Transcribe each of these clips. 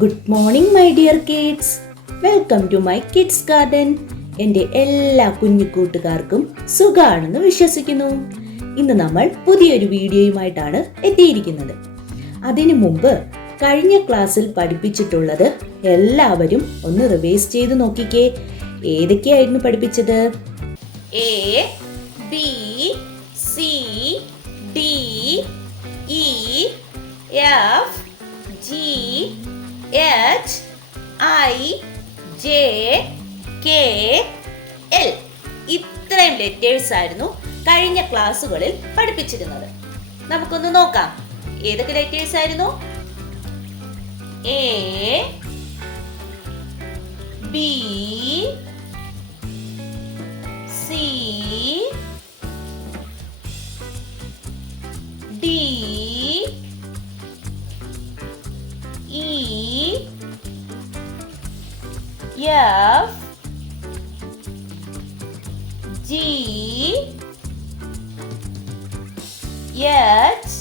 Good morning my dear kids. Welcome to my kids garden. എൻ്റെ എല്ലാ കുഞ്ഞു കൂട്ടുകാർക്കും സുഖാണെന്ന് വിശ്വസിക്കുന്നു. ഇന്ന് നമ്മൾ പുതിയൊരു വീഡിയോയുമായിട്ടാണ് എത്തിയിരിക്കുന്നത്. അതിനു മുമ്പ് കഴിഞ്ഞ ക്ലാസ്സിൽ പഠിപ്പിച്ചിട്ടുള്ളത് എല്ലാവരും ഒന്ന് റിവൈസ് ചെയ്ത് നോക്കിക്കേ. ഏതൊക്കെയായിരുന്നു പഠിപ്പിച്ചത്? A, B, C, D, E, F, G, H, I, J, K, L. ഇത്രയും ലെറ്റേഴ്സ് ആയിരുന്നു കഴിഞ്ഞ ക്ലാസ്സുകളിൽ പഠിപ്പിച്ചിരുന്നത്. നമുക്കൊന്ന് നോക്കാം ഏതൊക്കെ ലെറ്റേഴ്സ് ആയിരുന്നു. A, B, C, D, E, F, G, H,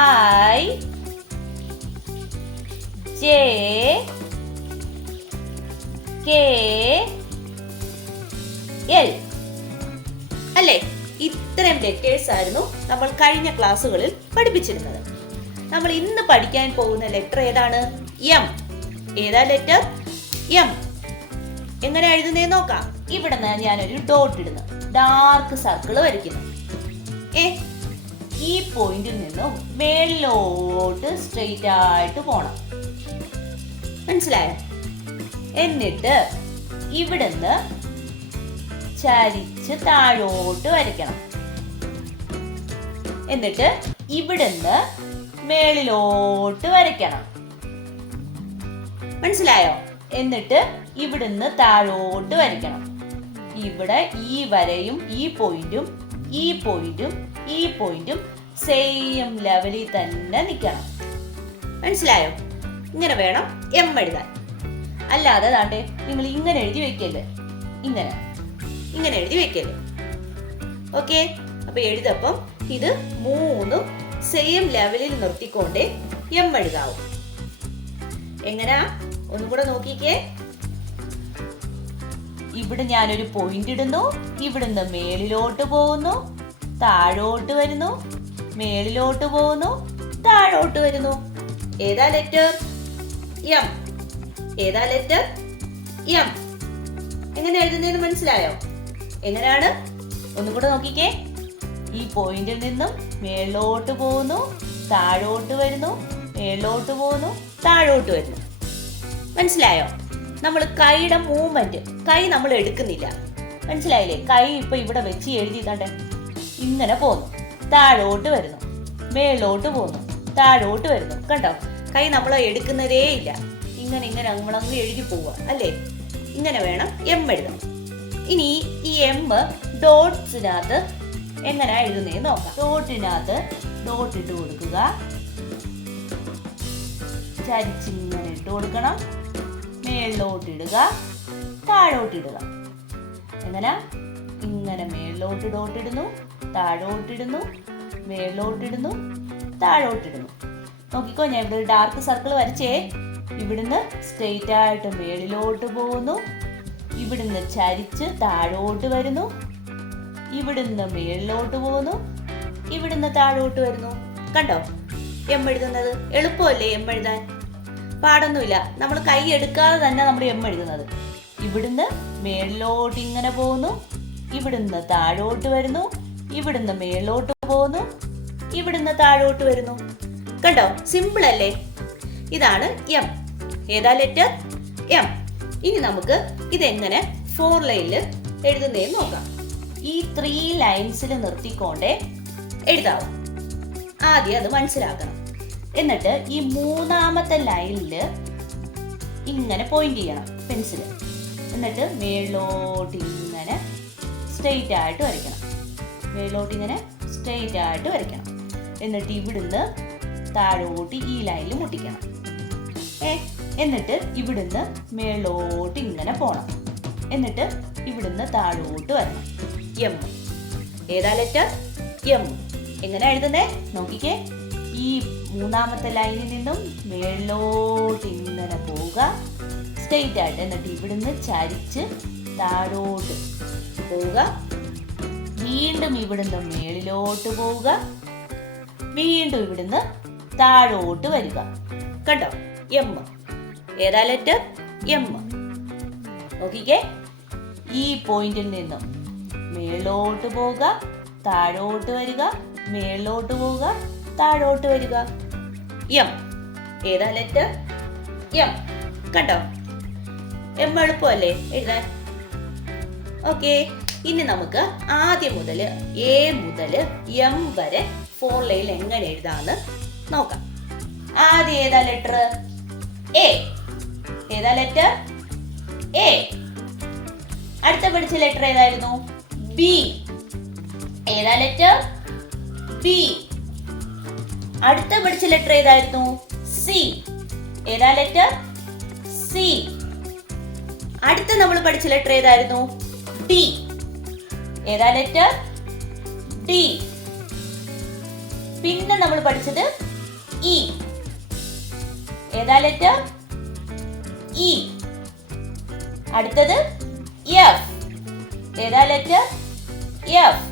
I, J, K, L. അല്ലേ? ഇത്രയും ലെറ്റേഴ്സ് ആയിരുന്നു നമ്മൾ കഴിഞ്ഞ ക്ലാസ്സുകളിൽ പഠിപ്പിച്ചിരുന്നത്. നമ്മൾ ഇന്ന് പഠിക്കാൻ പോകുന്ന ലെറ്റർ ഏതാണ്? എം. ഏതാ ലെറ്റർ? എം. എങ്ങനെ എഴുതുന്നേ നോക്കാം. ഇവിടെ നിന്ന് ഞാനൊരു ഡോട്ട് ഇടുന്നു, ഡാർക്ക് സർക്കിൾ വരയ്ക്കുന്നു. ഈ പോയിന്റിൽ നിന്നും മേളിലോട്ട് സ്ട്രെയിറ്റ് ആയിട്ട് പോണം. മനസ്സിലായോ? എന്നിട്ട് ഇവിടുന്ന് ചരിച്ച് താഴോട്ട് വരയ്ക്കണം. എന്നിട്ട് ഇവിടുന്ന് മേളിലോട്ട് വരയ്ക്കണം. മനസ്സിലായോ? എന്നിട്ട് ഇവിടുന്ന് താഴോട്ട് വരയ്ക്കണം. ഇവിടെ ഈ വരയും ഈ പോയിന്റും ഈ പോയിന്റും ഈ പോയിന്റും സെയിം ലെവലിൽ തന്നെ നിൽക്കണം. മനസ്സിലായോ? ഇങ്ങനെ വേണം എം എഴുതാൻ. അല്ലാതെ ദാണ്ടേ നിങ്ങൾ ഇങ്ങനെ എഴുതി വെക്കല്ലേ, ഇങ്ങനെ എഴുതി വെക്കല്ലേ. ഓക്കെ? അപ്പൊ എഴുതപ്പം ഇത് മൂന്നും സെയിം ലെവലിൽ നിർത്തിക്കൊണ്ടേ എം എഴുതാവും. എങ്ങനാ? ഒന്നും കൂടെ നോക്കിക്കേ. ഇവിടെ ഞാനൊരു പോയിന്റ് ഇടുന്നു, ഇവിടുന്ന് മേളിലോട്ട് പോകുന്നു, താഴോട്ട് വരുന്നു, മേളിലോട്ട് പോകുന്നു, താഴോട്ട് വരുന്നു. ഏതാ ലെറ്റർ? എം. ഏതാ ലെറ്റർ? എം. എങ്ങനെ എഴുതുന്നതെന്ന് മനസ്സിലായോ? എങ്ങനെയാണ്? ഒന്നും കൂടെ നോക്കിക്കേ. ഈ പോയിന്റിൽ നിന്നും മേളിലോട്ട് പോകുന്നു, താഴോട്ട് വരുന്നു, മേളിലോട്ട് പോകുന്നു, താഴോട്ട് വരുന്നു. മനസ്സിലായോ? നമ്മൾ കൈയുടെ മൂവ്മെന്റ്, കൈ നമ്മൾ എടുക്കുന്നില്ല. മനസ്സിലായില്ലേ? കൈ ഇപ്പൊ ഇവിടെ വെച്ച് എഴുതിയിട്ടാട്ടെ ഇങ്ങനെ പോകുന്നു, താഴോട്ട് വരുന്നു, മേളിലോട്ട് പോകുന്നു, താഴോട്ട് വരുന്നു. കണ്ടോ? കൈ നമ്മൾ എടുക്കുന്നതേ ഇല്ല. ഇങ്ങനെ നമ്മളങ്ങ് എഴുതി പോവുക അല്ലേ? ഇങ്ങനെ വേണം എം എഴുതാൻ. ഇനി ഈ എം ഡോട്ട്സിനകത്ത് എങ്ങനെ എഴുതുന്നതെന്ന് നോക്കാം. ഡോട്ടിനകത്ത് ഡോട്ട് ഇട്ട് കൊടുക്കുക, ചരിച്ചിങ്ങനെ ഇട്ട് കൊടുക്കണം, മേളിലോട്ട് ഇടുക, താഴോട്ട് ഇടുക. എങ്ങനെ? ഇങ്ങനെ മേളിലോട്ട് ഡോട്ട് ഇടുന്നു, താഴോട്ടിടുന്നു, മേളിലോട്ടിടുന്നു, താഴോട്ടിടുന്നു. നോക്കിക്കോ, ഞാൻ ഇവിടെ ഒരു ഡാർക്ക് സർക്കിൾ വരച്ചേ. ഇവിടുന്ന് സ്ട്രെയിറ്റ് ആയിട്ട് മേളിലോട്ട് പോകുന്നു, ഇവിടുന്ന് ചരിച്ച് താഴോട്ട് വരുന്നു, ഇവിടുന്ന് മേളിലോട്ട് പോകുന്നു, ഇവിടുന്ന് താഴോട്ട് വരുന്നു. കണ്ടോ എം എഴുതുന്നത്? എളുപ്പമല്ലേ എം എഴുതാൻ? പാടൊന്നുമില്ല. നമ്മൾ കൈ എടുക്കാതെ തന്നെ നമ്മൾ എം എഴുതുന്നത്. ഇവിടുന്ന് മേളിലോട്ട് ഇങ്ങനെ പോകുന്നു, ഇവിടുന്ന് താഴോട്ട് വരുന്നു, ഇവിടുന്ന് മേളിലോട്ട് പോകുന്നു, ഇവിടുന്ന് താഴോട്ട് വരുന്നു. കണ്ടോ? സിമ്പിൾ അല്ലേ? ഇതാണ് എം. ഏതാ ലെറ്റർ? എം. ഇനി നമുക്ക് ഇതെങ്ങനെ 4 ലൈനിൽ എഴുതുന്നതെന്ന് നോക്കാം. ഈ 3 ലൈൻസിൽ നിർത്തിക്കൊണ്ടേ എഴുതാവും. ആദ്യം അത് മനസ്സിലാക്കണം. എന്നിട്ട് ഈ മൂന്നാമത്തെ ലൈനിൽ ഇങ്ങനെ പോയിന്റ് ചെയ്യണം പെൻസിൽ. എന്നിട്ട് മേളിലോട്ട് ഇങ്ങനെ സ്ട്രെയിറ്റ് ആയിട്ട് വരയ്ക്കണം. മേളിലോട്ട് ഇങ്ങനെ സ്ട്രെയിറ്റ് ആയിട്ട് വരയ്ക്കണം. എന്നിട്ട് ഇവിടുന്ന് താഴോട്ട് ഈ ലൈനിൽ മുട്ടിക്കണം. എന്നിട്ട് ഇവിടുന്ന് മേളിലോട്ട് ഇങ്ങനെ പോണം. എന്നിട്ട് ഇവിടുന്ന് താഴോട്ട് വരണം. എം. ഏതാ ലെറ്റർ? എം. എങ്ങനെ എഴുതുന്നേ നോക്കിക്കേ. ഈ മൂന്നാമത്തെ ലൈനിൽ നിന്നും മേളിലോട്ട് ഇങ്ങനെ പോവുക, സ്ട്രെയിറ്റ് ആയിട്ട്. എന്നിട്ട് ഇവിടുന്ന് ചരിച്ച് താഴോട്ട് പോവുക, വീണ്ടും ഇവിടുന്ന് മേളിലോട്ട് പോവുക, വീണ്ടും ഇവിടുന്ന് താഴോട്ട് വരിക. കണ്ടോ? എം. ഏതാ ലെറ്റർ? എം. നോക്കിക്കേ, ഈ പോയിന്റിൽ നിന്നും മേലോട്ട് പോവുക, താഴോട്ട് വരിക, മേലോട്ട് പോവുക, താഴോട്ട് വരിക. എം. ഏതാ ലെറ്റർ? എം. കണ്ടോ? എം എളുപ്പമല്ലേ എഴുതാൻ? ഓക്കെ, ഇനി നമുക്ക് ആദ്യം മുതൽ എ മുതൽ എം വരെ 4 ലൈനിൽ എങ്ങനെ എഴുതാന്ന് നോക്കാം. ആദ്യം ഏതാ ലെറ്റർ? എ. ഏതാ ലെറ്റർ? എ. അടുത്ത പഠിച്ച ലെറ്റർ ഏതായിരുന്നു? ബി. ഏതാ ലെറ്റർ? ബി. അടുത്ത പഠിച്ച ലെറ്റർ ഏതായിരുന്നു? സി. ഏതാ ലെറ്റർ? സി. അടുത്ത നമ്മൾ പഠിച്ച ലെറ്റർ ഏതായിരുന്നു? ഡി. ഏതാ ലെറ്റർ? ഡി. പിന്നെ നമ്മൾ പഠിച്ചത് ഇ. ഏതാ ലെറ്റർ? ഇ. അടുത്തത് എഫ്. ഏതാ ലെറ്റർ? എഫ്.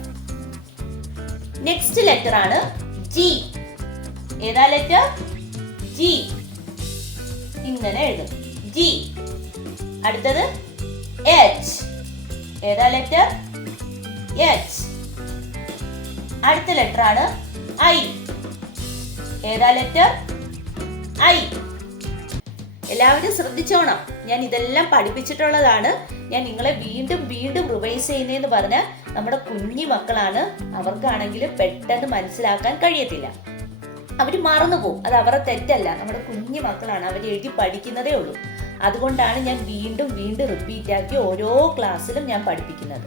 നെക്സ്റ്റ് ലെറ്റർ ആണ് ജി. ഏതാ ലെറ്റർ? ജി. ഇങ്ങനെ എഴുതും, ജി. അടുത്തത് എച്ച്. ഏതാ ലെറ്റർ? എച്ച്. അടുത്ത ലെറ്റർ ആണ് ഐ. ഏതാ ലെറ്റർ? ഐ. എല്ലാവരും ശ്രദ്ധിച്ചോണം, ഞാൻ ഇതെല്ലാം പഠിപ്പിച്ചിട്ടുള്ളതാണ്. ഞാൻ നിങ്ങളെ വീണ്ടും വീണ്ടും റിവൈസ് ചെയ്യുന്നതെന്ന് പറഞ്ഞാൽ നമ്മുടെ കുഞ്ഞു മക്കളാണ്, അവർക്കാണെങ്കിൽ പെട്ടെന്ന് മനസ്സിലാക്കാൻ കഴിയത്തില്ല, അവർ മറന്നുപോകും. അത് അവരുടെ തെറ്റല്ല, നമ്മുടെ കുഞ്ഞു മക്കളാണ്, അവർ എഴുതി പഠിക്കുന്നതേ ഉള്ളൂ. അതുകൊണ്ടാണ് ഞാൻ വീണ്ടും വീണ്ടും റിപ്പീറ്റ് ആക്കി ഓരോ ക്ലാസ്സിലും ഞാൻ പഠിപ്പിക്കുന്നത്.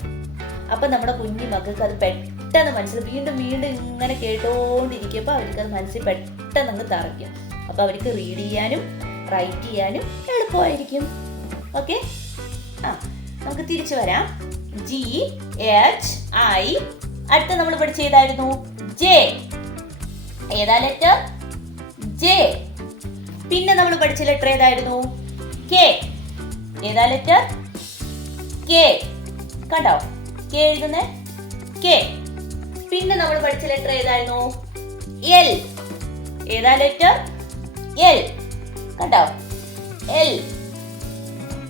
അപ്പം നമ്മുടെ കുഞ്ഞു മക്കൾക്ക് അത് പെട്ടെന്ന് മനസ്സിൽ വീണ്ടും വീണ്ടും ഇങ്ങനെ കേട്ടോണ്ടിരിക്കുമ്പോൾ അവർക്ക് അത് മനസ്സിൽ പെട്ടെന്ന് അങ്ങ് തറയ്ക്കും. അപ്പോൾ അവർക്ക് റീഡ് ചെയ്യാനും റൈറ്റ് ചെയ്യാനും എളുപ്പമായിരിക്കും. ഓക്കെ, നമുക്ക് തിരിച്ചു വരാം. G, H, I. അടുത്ത നമ്മൾ പഠിച്ച ഏതായിരുന്നു? ജെ. ഏതാ ലെറ്റർ? ജെ. പിന്നെ നമ്മൾ പഠിച്ച ലെറ്റർ ഏതായിരുന്നു? കെ. ഏതാ ലെറ്റർ? കെ. കണ്ടോ കെ എഴുതുന്നേ? കെ. പിന്നെ നമ്മൾ പഠിച്ച ലെറ്റർ ഏതായിരുന്നു? എൽ. ഏതാ ലെറ്റർ? എൽ. കണ്ടോ? എൽ.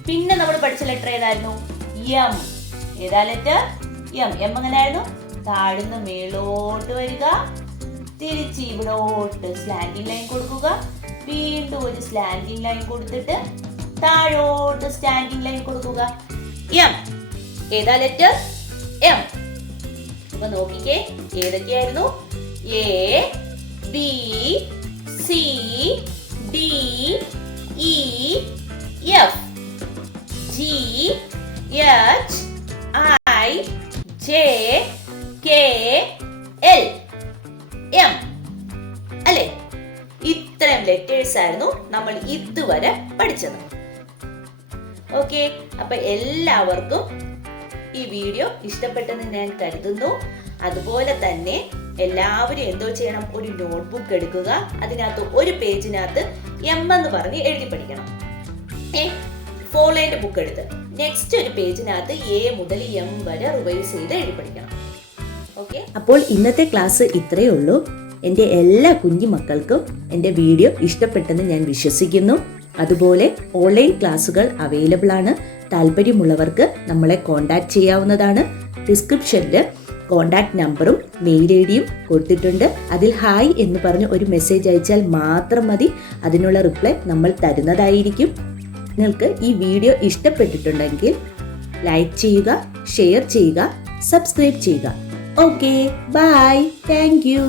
പിന്നെ നമ്മൾ പഠിച്ച ലെറ്റർ ഏതായിരുന്നു? എം. ഏതാ ലെറ്റർ? എം. എം എങ്ങനെയായിരുന്നു? താഴ്ന്ന് മേലോട്ട് വരിക, തിരിച്ച് ഇവിടോട്ട് സ്ലാൻഡിങ് ലൈൻ കൊടുക്കുക, വീണ്ടും ഒരു സ്ലാൻഡിങ് ലൈൻ കൊടുത്തിട്ട് താഴോട്ട് സ്റ്റാൻഡിങ് ലൈൻ കൊടുക്കുക. എം. ഏതാ ലെറ്റർ? എം. അപ്പൊ നോക്കിക്കേ, ഏതൊക്കെയായിരുന്നു? A, B, C, D, E, F, G, H, I, J, K, L, M. അല്ലേ? ഇത്രയും ലെറ്റേഴ്സ് ആയിരുന്നു നമ്മൾ ഇതുവരെ പഠിച്ചത്. ഓക്കെ, അപ്പൊ എല്ലാവർക്കും ഈ വീഡിയോ ഇഷ്ടപ്പെട്ടെന്ന് ഞാൻ കരുതുന്നു. അതുപോലെ തന്നെ എല്ലാവരും എന്തോ ചെയ്യണം? ഒരു നോട്ട്ബുക്ക് എടുക്കുക, അതിനകത്ത് ഒരു പേജിനകത്ത് എം എന്ന് പറഞ്ഞ് എഴുതി പഠിക്കണം. 4 ലൈൻ്റെ ബുക്ക് എടുത്ത് നെക്സ്റ്റ് ഒരു പേജിനകത്ത് എ മുതൽ എം വരെ റിവൈസ് ചെയ്ത് എഴുതി പഠിക്കണം. ഓക്കെ, അപ്പോൾ ഇന്നത്തെ ക്ലാസ് ഇത്രയേ ഉള്ളൂ. എൻ്റെ എല്ലാ കുഞ്ഞു മക്കൾക്കും എൻ്റെ വീഡിയോ ഇഷ്ടപ്പെട്ടെന്ന് ഞാൻ വിശ്വസിക്കുന്നു. അതുപോലെ ഓൺലൈൻ ക്ലാസ്സുകൾ അവൈലബിൾ ആണ്. താല്പര്യമുള്ളവർക്ക് നമ്മളെ കോൺടാക്ട് ചെയ്യാവുന്നതാണ്. ഡിസ്ക്രിപ്ഷനിൽ കോൺടാക്ട് നമ്പറും മെയിൽ ഐ ഡിയും കൊടുത്തിട്ടുണ്ട്. അതിൽ ഹായ് എന്ന് പറഞ്ഞ് ഒരു മെസ്സേജ് അയച്ചാൽ മാത്രം മതി, അതിനുള്ള റിപ്ലൈ നമ്മൾ തരുന്നതായിരിക്കും. നിങ്ങൾക്ക് ഈ വീഡിയോ ഇഷ്ടപ്പെട്ടിട്ടുണ്ടെങ്കിൽ ലൈക്ക് ചെയ്യുക, ഷെയർ ചെയ്യുക, സബ്സ്ക്രൈബ് ചെയ്യുക. Okay, bye, thank U.